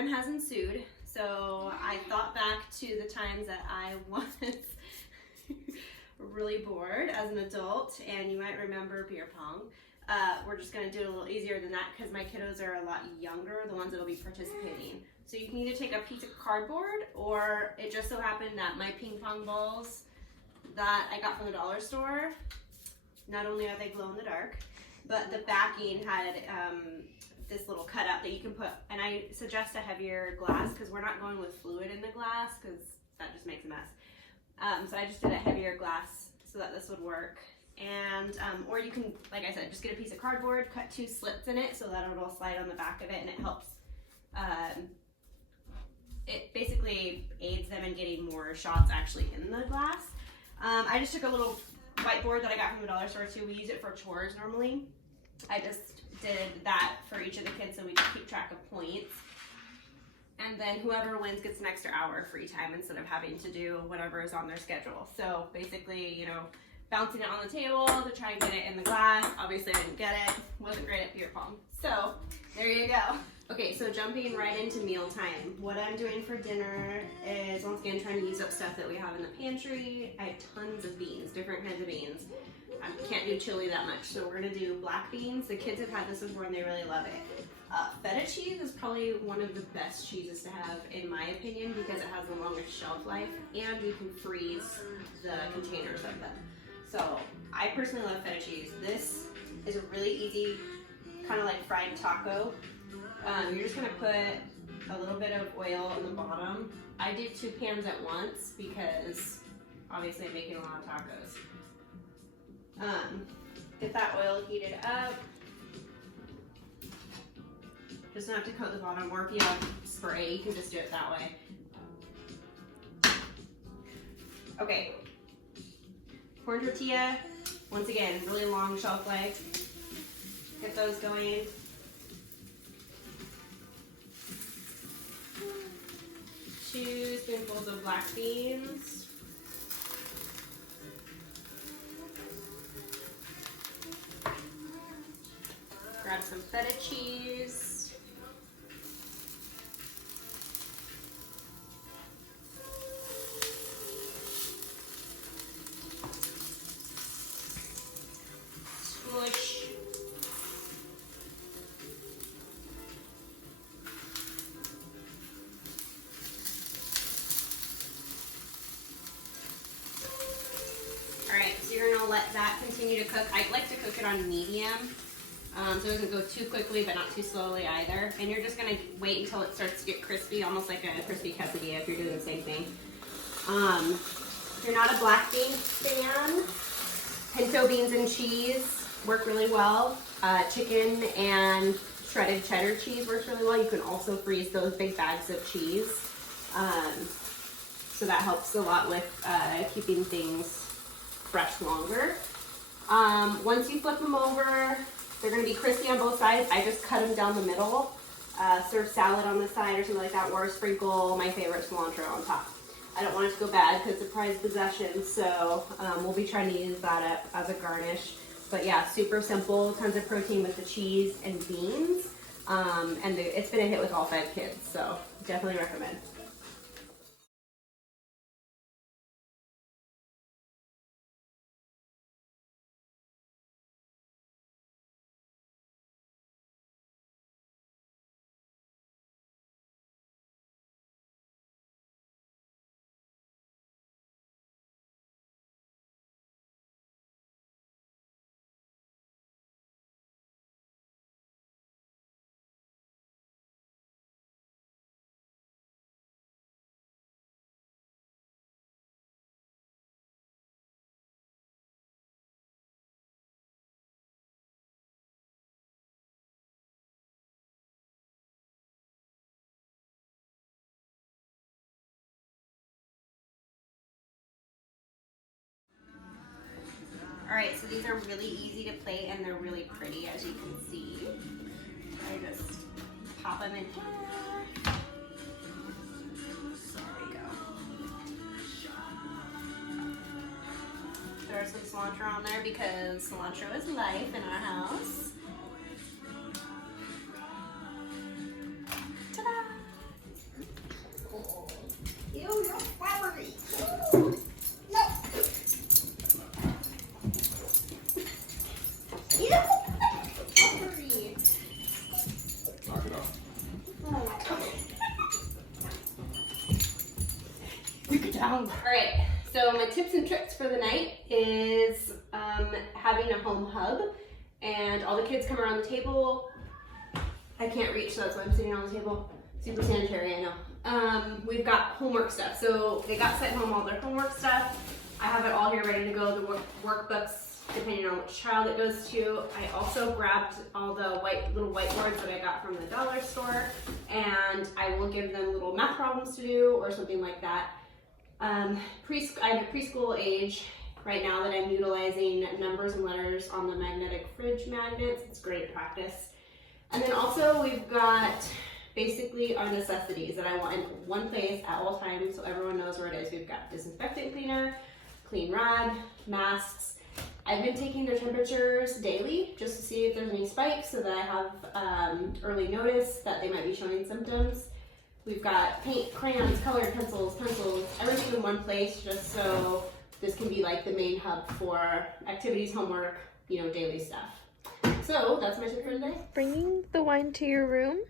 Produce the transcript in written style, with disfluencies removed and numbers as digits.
boredom has ensued. So I thought back to the times that I was really bored as an adult, and you might remember beer pong. We're just gonna do it a little easier than that because my kiddos are a lot younger, the ones that'll be participating. So you can either take a piece of cardboard, or it just so happened that my ping pong balls that I got from the dollar store, not only are they glow in the dark, but the backing had this little cutout that you can put, and I suggest a heavier glass because we're not going with fluid in the glass because that just makes a mess. So I just did a heavier glass so that this would work. And or you can, like I said, just get a piece of cardboard, cut 2 slits in it so that it'll slide on the back of it, and it helps. It basically aids them in getting more shots actually in the glass. I just took a little whiteboard that I got from the dollar store too. We use it for chores normally. I just did that for each of the kids so we just keep track of points. And then whoever wins gets an extra hour of free time instead of having to do whatever is on their schedule. So basically, you know, bouncing it on the table to try and get it in the glass. Obviously I didn't get it. Wasn't great at beer pong. So there you go. Okay, so jumping right into mealtime. What I'm doing for dinner is, once again, trying to use up stuff that we have in the pantry. I have tons of beans, different kinds of beans. I can't do chili that much, so we're gonna do black beans. The kids have had this before and they really love it. Feta cheese is probably one of the best cheeses to have, in my opinion, because it has the longest shelf life and you can freeze the containers of them. So I personally love feta cheese. This is a really easy, kind of like fried taco. You're just gonna put a little bit of oil on the bottom. I did 2 pans at once because obviously I'm making a lot of tacos. Get that oil heated up. Just don't have to coat the bottom, or if you have spray, you can just do it that way. Okay. Corn tortilla, once again, really long shelf life. Get those going. 2 spoonfuls of black beans. Grab some feta cheese. Smush. Alright, so you're going to let that continue to cook. I like to cook it on medium, so it doesn't go too quickly but not too slowly either. And you're just going to wait until it starts to get crispy, almost like a crispy quesadilla if you're doing the same thing. If you're not a black bean fan, pinto beans and cheese work really well. Chicken and shredded cheddar cheese works really well. You can also freeze those big bags of cheese. So that helps a lot with keeping things fresh longer. Once you flip them over, they're going to be crispy on both sides. I just cut them down the middle. Serve salad on the side or something like that, or sprinkle my favorite cilantro on top. I don't want it to go bad because it's a prized possession, so we'll be trying to use that up as a garnish. But yeah, super simple, tons of protein with the cheese and beans. And it's been a hit with all 5 kids, so definitely recommend. All right, so these are really easy to plate and they're really pretty, as you can see. I just pop them in here. There we go. Throw some cilantro on there because cilantro is life in our house. Ta-da! down. All right, so my tips and tricks for the night is having a home hub, and all the kids come around the table. I can't reach, so that's why I'm sitting on the table. Super sanitary, I know. We've got homework stuff, so they got sent home all their homework stuff. I have it all here ready to go, the workbooks, depending on which child it goes to. I also grabbed all the little whiteboards that I got from the dollar store, and I will give them little math problems to do or something like that. I have a preschool age right now that I'm utilizing numbers and letters on the magnetic fridge magnets. It's great practice. And then also we've got basically our necessities that I want in one place at all times so everyone knows where it is. We've got disinfectant cleaner, clean rag, masks. I've been taking their temperatures daily just to see if there's any spikes so that I have early notice that they might be showing symptoms. We've got paint, crayons, colored pencils, everything in one place just so this can be like the main hub for activities, homework, daily stuff. So that's my tip for today. Bringing the wine to your room